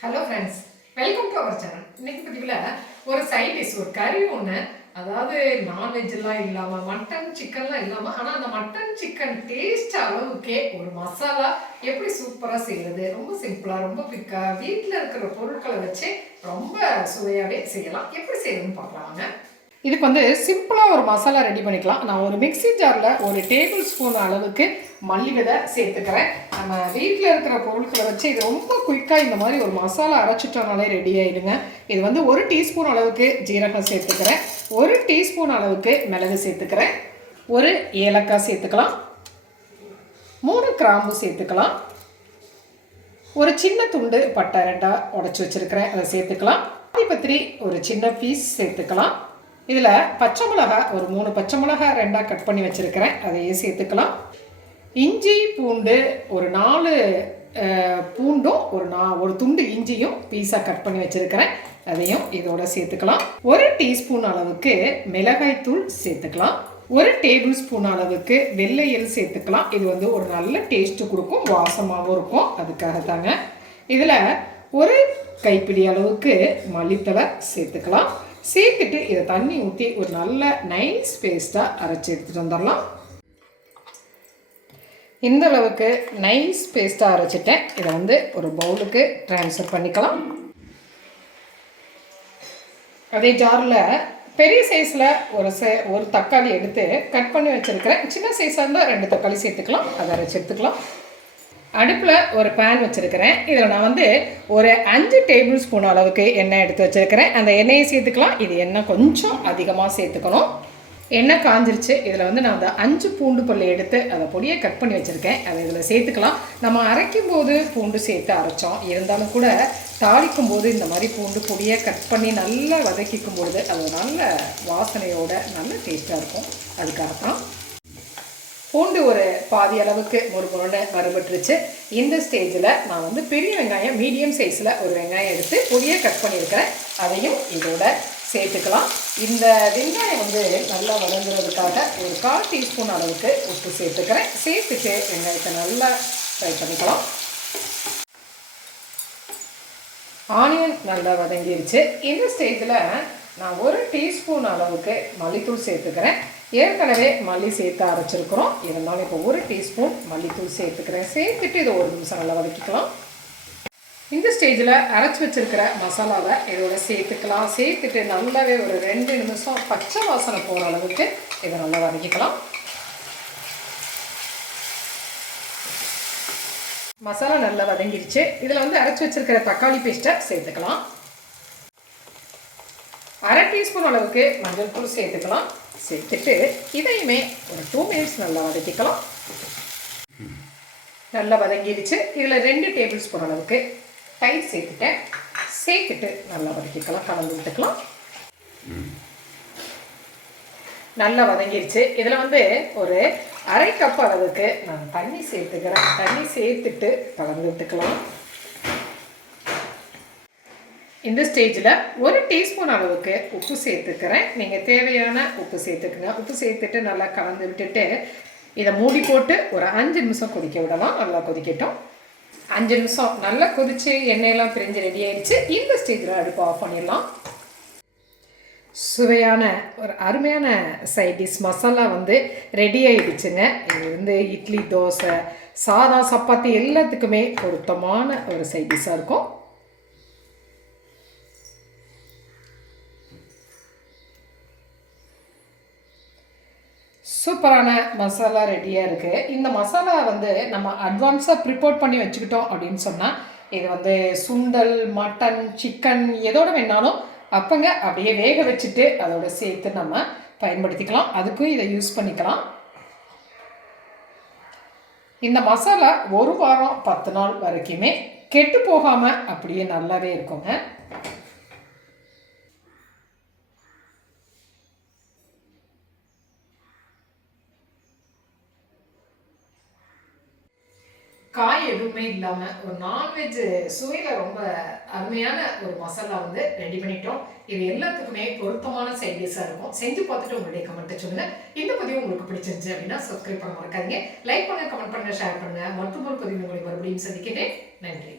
Hello friends welcome to our channel இன்னைக்கு பதிவில் ஒரு சைட் டிஷ் ஒரு கறி ஒன்று அதாவது நான்வெஜ்லாம் இல்லாமல் மட்டன் சிக்கன்லாம் இல்லாமல் ஆனால் அந்த மட்டன் சிக்கன் டேஸ்ட் அளவுக்கே ஒரு மசாலா எப்படி சூப்பராக செய்கிறது ரொம்ப சிம்பிளாக ரொம்ப குவிக்காக வீட்டில் இருக்கிற பொருட்களை வச்சு ரொம்ப சுவையாகவே செய்யலாம். எப்படி செய்யணும்னு பார்க்கலாம் வாங்க. இதுக்கு வந்து சிம்பிளாக ஒரு மசாலா ரெடி பண்ணிக்கலாம். நான் ஒரு மிக்ஸி ஜாரில் ஒரு டேபிள் ஸ்பூன் அளவுக்கு மல்லி விதை சேர்த்துக்கிறேன். நம்ம வீட்டில் இருக்கிற பொருட்களை வச்சு இது ரொம்ப குயிக்காக இந்த மாதிரி ஒரு மசாலா அரைச்சிட்டோம்னாலே ரெடி ஆயிடுங்க. இது வந்து ஒரு டீஸ்பூன் அளவுக்கு ஜீரகம் சேர்த்துக்கிறேன். ஒரு டீஸ்பூன் அளவுக்கு மிளகு சேர்த்துக்கிறேன். ஒரு ஏலக்காய் சேர்த்துக்கலாம். மூணு கிராம்பு சேர்த்துக்கலாம். ஒரு சின்ன துண்டு பட்டை ரெண்டாக உடச்சி வச்சுருக்கிறேன். அதை சேர்த்துக்கலாம். பத்திரி ஒரு சின்ன பீஸ் சேர்த்துக்கலாம். இதில் பச்சை மிளகா ஒரு மூணு பச்சை மிளகா ரெண்டாக கட் பண்ணி வச்சுருக்கிறேன். அதையே சேர்த்துக்கலாம் இஞ்சி பூண்டு ஒரு நாலு பூண்டும் ஒரு நா ஒரு துண்டு இஞ்சியும் பீஸாக கட் பண்ணி வச்சுருக்கிறேன். அதையும் இதோட சேர்த்துக்கலாம். ஒரு டீஸ்பூன் அளவுக்கு மிளகாய்த்தூள் சேர்த்துக்கலாம். ஒரு டேபிள் ஸ்பூன் அளவுக்கு வெள்ளையல் சேர்த்துக்கலாம். இது வந்து ஒரு நல்ல டேஸ்ட்டு கொடுக்கும் வாசமாகவும் இருக்கும். அதுக்காக தாங்க இதில் ஒரு கைப்பிடி அளவுக்கு மல்லித்தலை சேர்த்துக்கலாம். சேர்த்துட்டு இதை தண்ணி ஊற்றி ஒரு நல்ல நைஸ் பேஸ்ட்டாக அரைச்சி எடுத்துகிட்டு வந்துடலாம். இந்த அளவுக்கு நைஸ் பேஸ்ட்டாக அரைச்சிட்டேன். இதை வந்து ஒரு பவுலுக்கு ட்ரான்ஸ்ஃபர் பண்ணிக்கலாம். அதே ஜாரில் பெரிய சைஸில் ஒரு சே ஒரு தக்காளி எடுத்து கட் பண்ணி வச்சுருக்கிறேன் சின்ன சைஸாக இருந்தால் ரெண்டு தக்காளி சேர்த்துக்கலாம். அதை அரைச்சி எடுத்துக்கலாம். அடுப்பில் ஒரு பேன் வச்சுருக்கிறேன். இதில் நான் வந்து ஒரு அஞ்சு டேபிள் ஸ்பூன் அளவுக்கு எண்ணெய் எடுத்து வச்சுருக்கிறேன். அந்த எண்ணெயை சேர்த்துக்கலாம். இது எண்ணெய் கொஞ்சம் அதிகமாக சேர்த்துக்கணும். எண்ணெய் காஞ்சிருச்சு. இதில் வந்து நான் அந்த அஞ்சு பூண்டு பல்லு எடுத்து அதை பொடியை கட் பண்ணி வச்சுருக்கேன். அதை இதில் சேர்த்துக்கலாம். நம்ம அரைக்கும் போது பூண்டு சேர்த்து அரைச்சோம். இருந்தாலும் கூட தாளிக்கும் போது இந்த மாதிரி பூண்டு பொடியை கட் பண்ணி நல்லா வதக்கிக்கும் பொழுது அது நல்ல வாசனையோட நல்ல டேஸ்ட்டாக இருக்கும். அதுக்காகத்தான் பூண்டு ஒரு பாதி அளவுக்கு முறுமுறுன்னு வறுபட்டுருச்சு. இந்த ஸ்டேஜில் நான் வந்து பெரிய வெங்காயம் மீடியம் சைஸில் ஒரு வெங்காயம் எடுத்து பொடியே கட் பண்ணியிருக்கிறேன். அதையும் இதோட சேர்த்துக்கலாம். இந்த வெங்காயம் வந்து நல்லா வதங்குறதுக்காக ஒரு கால் டீஸ்பூன் அளவுக்கு உப்பு சேர்த்துக்கிறேன். சேர்த்துட்டு வெங்காயத்தை நல்லா ஃப்ரை பண்ணிக்கலாம். ஆனியன் நல்லா வதங்கிருச்சு. இந்த ஸ்டேஜில் நான் ஒரு டீஸ்பூன் அளவுக்கு மல்லித்தூள் சேர்த்துக்கிறேன். ஏற்கனவே மல்லி சேர்த்து அரைச்சிருக்கிறோம். இருந்தாலும் இப்போ ஒரு டீஸ்பூன் மல்லித்தூள் சேர்த்துக்கிறேன். சேர்த்துட்டு இதை ஒரு நிமிஷம் நல்லா வதக்கிக்கலாம். இந்த ஸ்டேஜில் அரைச்சி வச்சிருக்கிற மசாலாவை இதோட சேர்த்துக்கலாம். சேர்த்துட்டு நல்லாவே ஒரு ரெண்டு நிமிஷம் பச்சை வாசனை போகிற அளவுக்கு இதை நல்லா வதக்கிக்கலாம். மசாலா நல்லா வதங்கிருச்சு. இதில் வந்து அரைச்சி வச்சிருக்கிற தக்காளி பேஸ்ட்டை சேர்த்துக்கலாம். அரை டீஸ்பூன் அளவுக்கு மஞ்சள் தூள் சேர்த்துக்கலாம். சேர்த்துட்டு இதையுமே ஒரு டூ மினிட்ஸ் நல்லா வதக்கிக்கலாம். நல்லா வதங்கிடுச்சு. இதில் ரெண்டு டேபிள் ஸ்பூன் அளவுக்கு தயிர் சேர்த்துட்டேன். சேர்த்துட்டு நல்லா வதக்கிக்கலாம். கலந்து விட்டுக்கலாம். நல்லா வதங்கிடுச்சு. இதில் வந்து ஒரு அரை கப் அளவுக்கு நான் தண்ணி சேர்த்துக்கிறேன். தண்ணி சேர்த்துட்டு கலந்து விட்டுக்கலாம். இந்த ஸ்டேஜில் ஒரு டீஸ்பூன் அளவுக்கு உப்பு சேர்த்துக்கிறேன். நீங்கள் தேவையான உப்பு சேர்த்துக்குங்க. உப்பு சேர்த்துட்டு நல்லா கலந்து விட்டுட்டு இதை மூடி போட்டு ஒரு அஞ்சு நிமிஷம் கொதிக்க விடலாம் நல்லா கொதிக்கட்டும். அஞ்சு நிமிஷம் நல்லா கொதித்து எண்ணெயெல்லாம் பிரிஞ்சு ரெடி ஆயிடுச்சு. இந்த ஸ்டேஜில் அடுப்பு ஆஃப் பண்ணிடலாம். சுவையான ஒரு அருமையான சைட் டிஷ் மசாலா வந்து ரெடி ஆயிடுச்சுங்க. இது வந்து இட்லி தோசை சாதா சப்பாத்தி எல்லாத்துக்குமே பொருத்தமான ஒரு சைட் டிஷ்ஷாக இருக்கும். சூப்பரான மசாலா ரெடியாக இருக்குது இந்த மசாலா வந்து நம்ம அட்வான்ஸாக ப்ரிப்பேர் பண்ணி வச்சுக்கிட்டோம் அப்படின்னு சொன்னால் இது வந்து சுண்டல் மட்டன் சிக்கன் எதோட வேணாலும் அப்பங்க அப்படியே வேக வச்சுட்டு அதோட சேர்த்து நம்ம பயன்படுத்திக்கலாம். அதுக்கும் இதை யூஸ் பண்ணிக்கலாம். இந்த மசாலா ஒரு வாரம் பத்து நாள் வரைக்குமே கெட்டு போகாமல் அப்படியே நல்லாவே இருக்குங்க. காய் எதுவுமே இல்லாமல் ஒரு நான்வெஜ் சுவையில் ரொம்ப அருமையான ஒரு மசாலா வந்து ரெடி பண்ணிட்டோம். இது எல்லாத்துக்குமே பொருத்தமான சைட் இருக்கும். செஞ்சு பார்த்துட்டு உங்களுடைய கமெண்ட்டை சொல்லுங்கள் இந்த பதிவு உங்களுக்கு பிடிச்சிருந்துச்சு அப்படின்னா சப்ஸ்கிரைப் பண்ண மறக்காதீங்க. லைக் பண்ணுங்க கமெண்ட் பண்ணுங்க ஷேர் பண்ணுங்க. மற்றொரு பதிவு உங்களை மறுபடியும் சந்திக்கிறேன். நன்றி.